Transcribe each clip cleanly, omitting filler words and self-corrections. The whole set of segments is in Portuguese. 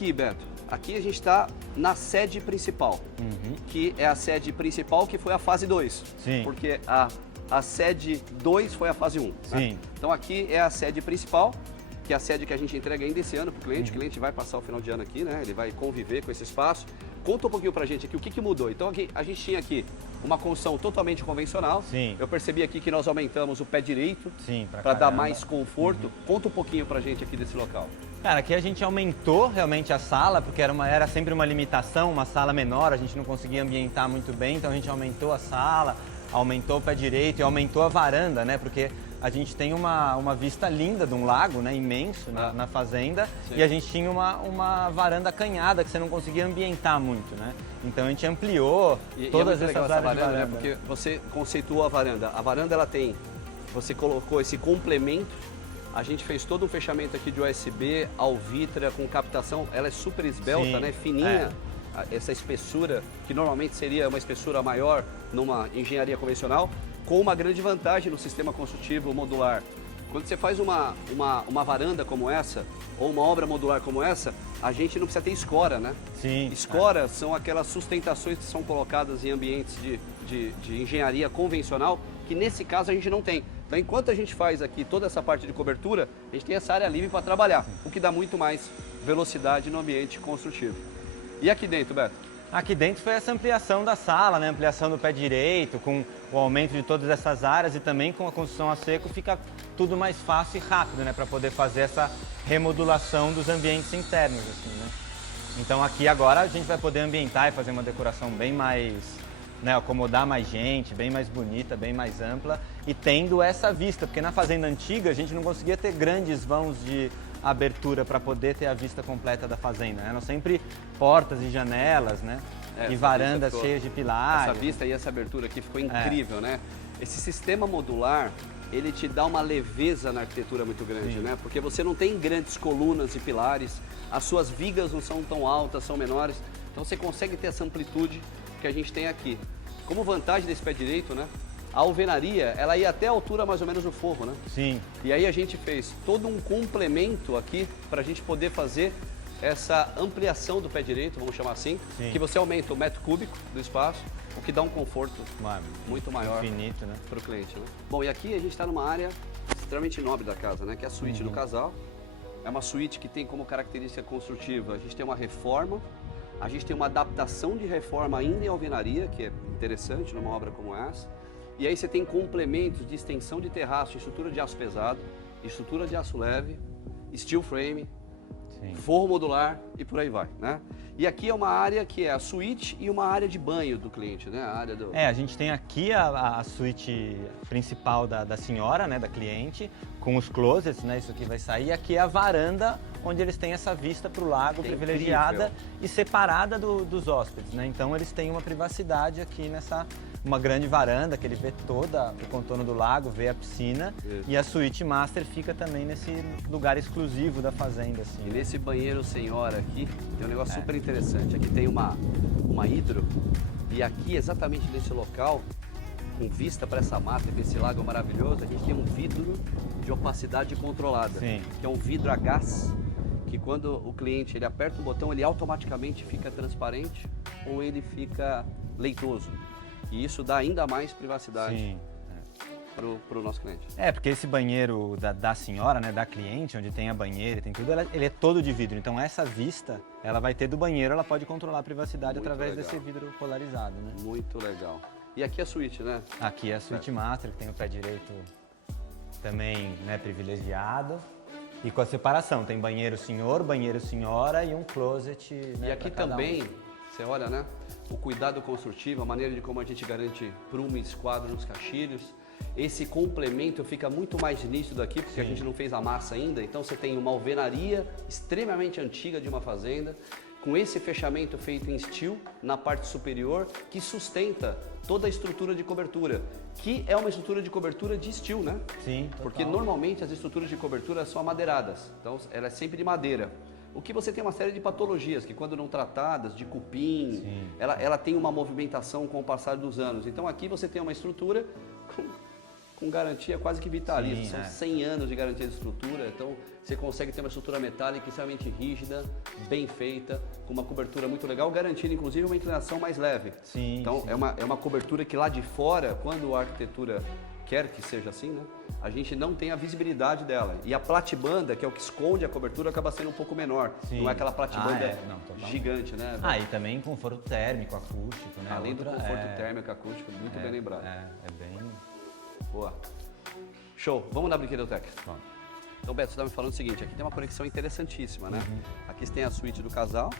Aqui, Beto, aqui a gente está na sede principal, que é a sede principal que foi a fase 2. Sim. Porque a sede 2 foi a fase 1. Sim. Né? Então aqui é a sede principal, que é a sede que a gente entrega ainda esse ano para o cliente. O cliente vai passar o final de ano aqui, né? Ele vai conviver com esse espaço. Conta um pouquinho pra gente aqui o que mudou. Então aqui, a gente tinha aqui uma construção totalmente convencional. Sim. Eu percebi aqui que nós aumentamos o pé direito para dar mais conforto. Conta um pouquinho pra gente aqui desse local. Cara, aqui a gente aumentou realmente a sala, porque era sempre uma limitação, uma sala menor, a gente não conseguia ambientar muito bem, então a gente aumentou a sala, aumentou o pé direito e aumentou a varanda, né? Porque a gente tem uma vista linda de um lago, né, imenso na fazenda. Sim. E a gente tinha uma varanda acanhada que você não conseguia ambientar muito, né? Então a gente ampliou todas essas áreas de varanda. Né? Porque você conceituou a varanda. A varanda ela tem, você colocou esse complemento. A gente fez todo um fechamento aqui de USB, alvitra, com captação. Ela é super esbelta, sim, né? Fininha. Essa espessura, que normalmente seria uma espessura maior numa engenharia convencional, com uma grande vantagem no sistema construtivo modular. Quando você faz uma varanda como essa, ou uma obra modular como essa, a gente não precisa ter escora, né? Sim. Escora são aquelas sustentações que são colocadas em ambientes de engenharia convencional, que nesse caso a gente não tem. Então, enquanto a gente faz aqui toda essa parte de cobertura, a gente tem essa área livre para trabalhar, o que dá muito mais velocidade no ambiente construtivo. E aqui dentro, Beto? Aqui dentro foi essa ampliação da sala, né? Ampliação do pé direito, com o aumento de todas essas áreas e também com a construção a seco fica tudo mais fácil e rápido, né? Para poder fazer essa remodulação dos ambientes internos, assim, né? Então aqui agora a gente vai poder ambientar e fazer uma decoração bem mais, né, acomodar mais gente, bem mais bonita, bem mais ampla e tendo essa vista, porque na fazenda antiga a gente não conseguia ter grandes vãos de abertura para poder ter a vista completa da fazenda, né? Eram sempre portas e janelas, né? E varandas cheias de pilares. Essa vista e essa abertura aqui ficou incrível, né? Esse sistema modular, ele te dá uma leveza na arquitetura muito grande, né? Porque você não tem grandes colunas e pilares, as suas vigas não são tão altas, são menores, então você consegue ter essa amplitude que a gente tem aqui. Como vantagem desse pé direito, né? A alvenaria, ela ia até a altura mais ou menos do forro, né? Sim. E aí a gente fez todo um complemento aqui para a gente poder fazer essa ampliação do pé direito, vamos chamar assim, que você aumenta o metro cúbico do espaço, o que dá um conforto muito maior infinito, né, para o cliente. Né? Bom, e aqui a gente está numa área extremamente nobre da casa, né? Que é a suíte do casal. É uma suíte que tem como característica construtiva, a gente tem uma reforma, a gente tem uma adaptação de reforma ainda em alvenaria, que é interessante numa obra como essa. E aí você tem complementos de extensão de terraço, estrutura de aço pesado, estrutura de aço leve, steel frame, forro modular e por aí vai, né? E aqui é uma área que é a suíte e uma área de banho do cliente, né? A área do... a gente tem aqui a suíte principal da senhora, né, da cliente, com os closets, né? Isso aqui vai sair. E aqui é a varanda, onde eles têm essa vista para o lago privilegiada e separada dos hóspedes, né? Então eles têm uma privacidade aqui nessa... Uma grande varanda que ele vê toda o contorno do lago, vê a piscina. Isso. E a suíte master fica também nesse lugar exclusivo da fazenda, assim. E nesse banheiro senhora aqui, tem um negócio super interessante. Aqui tem uma hidro e aqui exatamente nesse local, com vista para essa mata e para esse lago maravilhoso, a gente tem um vidro de opacidade controlada. Sim. Que é um vidro a gás, que quando o cliente ele aperta o botão, ele automaticamente fica transparente ou ele fica leitoso. E isso dá ainda mais privacidade para o nosso cliente. Porque esse banheiro da senhora, né, da cliente, onde tem a banheira e tem tudo, ele é todo de vidro. Então essa vista, ela vai ter do banheiro, ela pode controlar a privacidade através desse vidro polarizado, né? Muito legal. E aqui é a suíte, né? Aqui é a suíte master, que tem o pé direito também, né, privilegiado. E com a separação, tem banheiro senhor, banheiro senhora e um closet, né, e aqui também, você olha, né? O cuidado construtivo, a maneira de como a gente garante prumo e esquadro nos caixilhos. Esse complemento fica muito mais nítido aqui, porque a gente não fez a massa ainda. Então você tem uma alvenaria extremamente antiga de uma fazenda, com esse fechamento feito em steel na parte superior, que sustenta toda a estrutura de cobertura, que é uma estrutura de cobertura de steel, né? Sim, total. Porque normalmente as estruturas de cobertura são amadeiradas, então ela é sempre de madeira. O que você tem uma série de patologias que, quando não tratadas, de cupim, ela tem uma movimentação com o passar dos anos. Então aqui você tem uma estrutura com garantia quase que vitalícia. Sim, São é. 100 anos de garantia de estrutura, então você consegue ter uma estrutura metálica extremamente rígida, bem feita, com uma cobertura muito legal, garantindo inclusive uma inclinação mais leve. Sim, Então sim. é uma cobertura que lá de fora, quando a arquitetura quer que seja assim, né, a gente não tem a visibilidade dela. E a platibanda, que é o que esconde a cobertura, acaba sendo um pouco menor. Sim. Não é aquela platibanda Não, total. gigante, né? E também conforto térmico, acústico, né? Além do Outra- conforto térmico acústico, muito bem lembrado. É bem... Boa. Show. Vamos na brinquedoteca. Bom. Então, Beto, você estava me falando o seguinte, aqui tem uma conexão interessantíssima, né? Uhum. Aqui você tem a suíte do casal,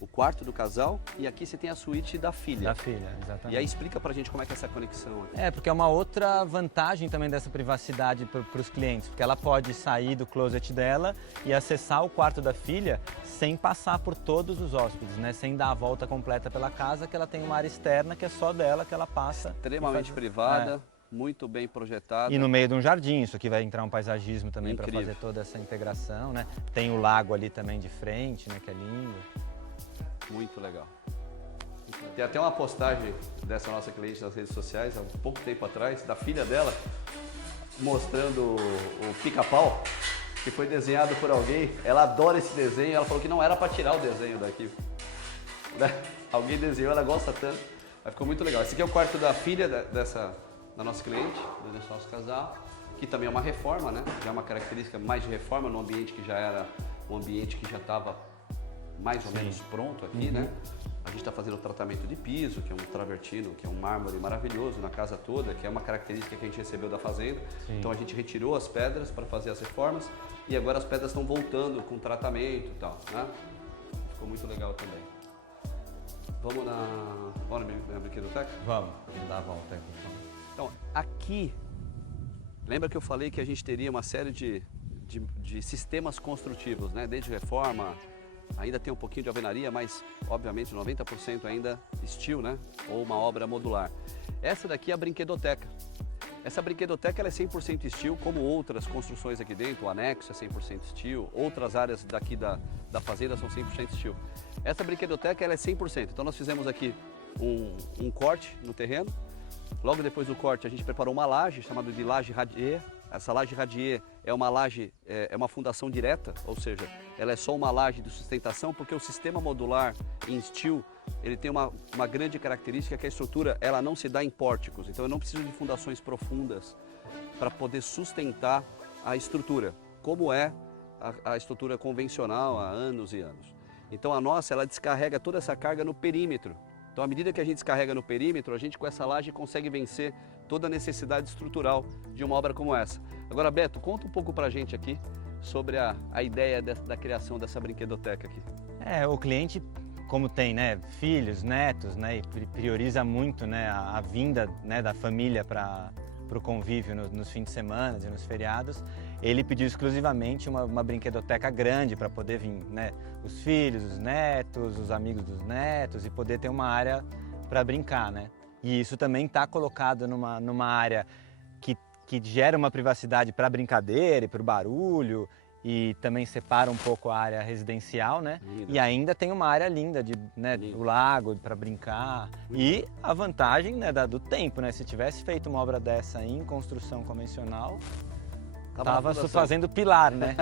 o quarto do casal, e aqui você tem a suíte da filha. Da filha, exatamente. E aí explica pra gente como é que é essa conexão aqui. Porque é uma outra vantagem também dessa privacidade para os clientes, porque ela pode sair do closet dela e acessar o quarto da filha sem passar por todos os hóspedes, né? Sem dar a volta completa pela casa, que ela tem uma área externa que é só dela que ela passa. Extremamente privada, muito bem projetada. E no meio de um jardim, isso aqui vai entrar um paisagismo também para Incrível. fazer toda essa integração, né? Tem o lago ali também de frente, né? Que é lindo. Muito legal. Tem até uma postagem dessa nossa cliente nas redes sociais, há um pouco tempo atrás, da filha dela, mostrando o pica-pau, que foi desenhado por alguém. Ela adora esse desenho, ela falou que não era para tirar o desenho daqui. Né? Alguém desenhou, ela gosta tanto, mas ficou muito legal. Esse aqui é o quarto da filha da nossa cliente, desse nosso casal, que também é uma reforma, né? Já é uma característica mais de reforma, num ambiente que já era um ambiente que já estava mais ou menos pronto aqui, né? A gente está fazendo o tratamento de piso, que é um travertino, que é um mármore maravilhoso na casa toda, que é uma característica que a gente recebeu da fazenda. Sim. Então a gente retirou as pedras para fazer as reformas e agora as pedras estão voltando com tratamento e tal, né? Ficou muito legal também. Vamos na brinquedoteca? Vamos dar a volta aqui. Então, aqui, lembra que eu falei que a gente teria uma série de sistemas construtivos, né? Desde reforma, ainda tem um pouquinho de alvenaria, mas obviamente 90% ainda steel, né? Ou uma obra modular. Essa daqui é a brinquedoteca. Essa brinquedoteca ela é 100% steel, como outras construções aqui dentro, o anexo é 100% steel, outras áreas daqui da fazenda são 100% steel. Essa brinquedoteca ela é 100%, então nós fizemos aqui um corte no terreno, logo depois do corte a gente preparou uma laje chamada de laje radier. Essa laje radier é uma laje, é uma fundação direta, ou seja, ela é só uma laje de sustentação, porque o sistema modular em steel, ele tem uma grande característica que a estrutura ela não se dá em pórticos, então eu não preciso de fundações profundas para poder sustentar a estrutura, como é a estrutura convencional há anos e anos. Então a nossa, ela descarrega toda essa carga no perímetro. Então à medida que a gente descarrega no perímetro, a gente com essa laje consegue vencer toda a necessidade estrutural de uma obra como essa. Agora, Beto, conta um pouco pra gente aqui sobre a ideia da criação dessa brinquedoteca aqui. O cliente, como tem, né, filhos, netos, né, e prioriza muito, né, a vinda, né, da família para o convívio nos fins de semana e nos feriados, ele pediu exclusivamente uma brinquedoteca grande para poder vir, né, os filhos, os netos, os amigos dos netos e poder ter uma área para brincar, né? E isso também está colocado numa área que gera uma privacidade para a brincadeira e para o barulho e também separa um pouco a área residencial, né? Linda. E ainda tem uma área linda Linda. do lago para brincar. E a vantagem, né, do tempo, né? Se tivesse feito uma obra dessa em construção convencional, tava fazendo pilar, né?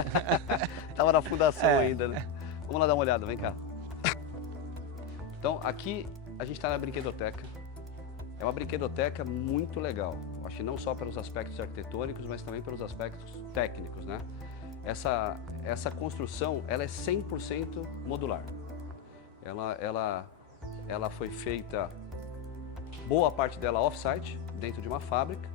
Tava na fundação ainda, né? Vamos lá dar uma olhada, vem cá. Então, aqui a gente está na brinquedoteca. É uma brinquedoteca muito legal. Acho que não só pelos aspectos arquitetônicos, mas também pelos aspectos técnicos, né? Essa construção, ela é 100% modular. Ela foi feita, boa parte dela off-site, dentro de uma fábrica.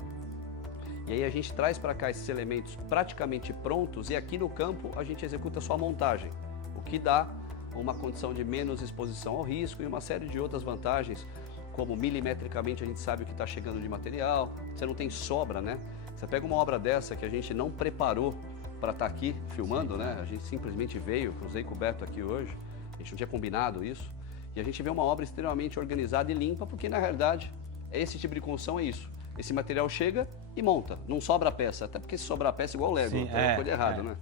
E aí a gente traz para cá esses elementos praticamente prontos e aqui no campo a gente executa só a montagem, o que dá uma condição de menos exposição ao risco e uma série de outras vantagens, como milimetricamente a gente sabe o que está chegando de material, você não tem sobra, né? Você pega uma obra dessa que a gente não preparou para estar aqui filmando, né? A gente simplesmente veio, cruzei com o Beto aqui hoje, a gente não tinha combinado isso, e a gente vê uma obra extremamente organizada e limpa, porque na realidade esse tipo de construção é isso. Esse material chega e monta, não sobra peça, até porque se sobrar peça é igual Lego, tem uma coisa errada, né?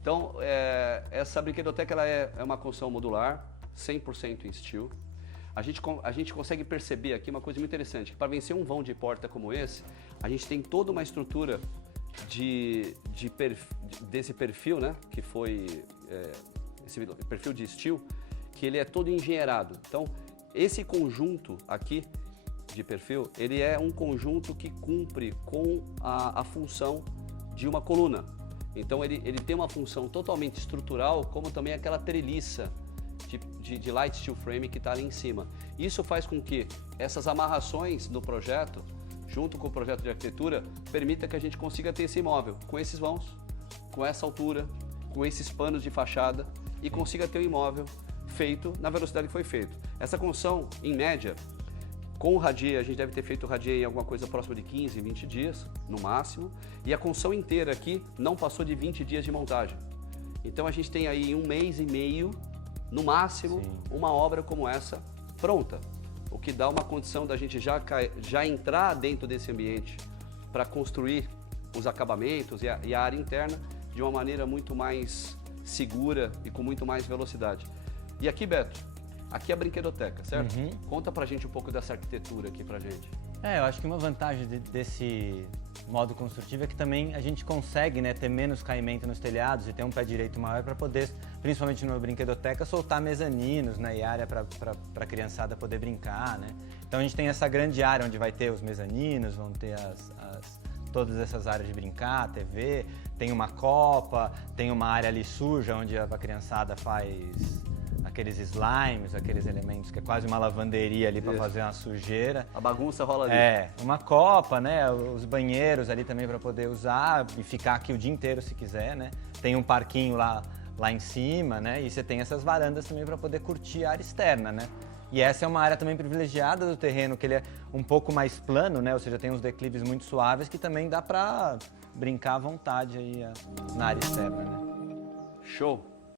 Então, essa brinquedoteca ela é uma construção modular, 100% em steel. a gente consegue perceber aqui uma coisa muito interessante, que para vencer um vão de porta como esse, a gente tem toda uma estrutura desse perfil, né, que foi esse perfil de steel, que ele é todo engenheirado. Então, esse conjunto aqui de perfil, ele é um conjunto que cumpre com a função de uma coluna. Então, ele tem uma função totalmente estrutural, como também aquela treliça de light steel frame que está ali em cima. Isso faz com que essas amarrações no projeto, junto com o projeto de arquitetura, permita que a gente consiga ter esse imóvel com esses vãos, com essa altura, com esses panos de fachada e consiga ter o imóvel feito na velocidade que foi feito. Essa construção, em média, com o radier, a gente deve ter feito o radier em alguma coisa próxima de 15, 20 dias, no máximo, e a construção inteira aqui não passou de 20 dias de montagem. Então a gente tem aí 1 mês e meio, no máximo, uma obra como essa pronta, o que dá uma condição da gente já entrar dentro desse ambiente para construir os acabamentos e a área interna de uma maneira muito mais segura e com muito mais velocidade. E aqui, Beto, aqui é a brinquedoteca, certo? Conta pra gente um pouco dessa arquitetura aqui pra gente. Eu acho que uma vantagem desse modo construtivo é que também a gente consegue, né, ter menos caimento nos telhados e ter um pé direito maior para poder, principalmente numa brinquedoteca, soltar mezaninos, né, e área para a criançada poder brincar, né? Então a gente tem essa grande área onde vai ter os mezaninos, vão ter todas essas áreas de brincar, TV, tem uma copa, tem uma área ali suja onde a criançada faz aqueles slimes, aqueles elementos que é quase uma lavanderia ali para fazer uma sujeira. A bagunça rola ali. Uma copa, né? Os banheiros ali também para poder usar e ficar aqui o dia inteiro se quiser, né? Tem um parquinho lá em cima, né? E você tem essas varandas também para poder curtir a área externa, né? E essa é uma área também privilegiada do terreno, que ele é um pouco mais plano, né? Ou seja, tem uns declives muito suaves que também dá para brincar à vontade aí na área externa, né? Show!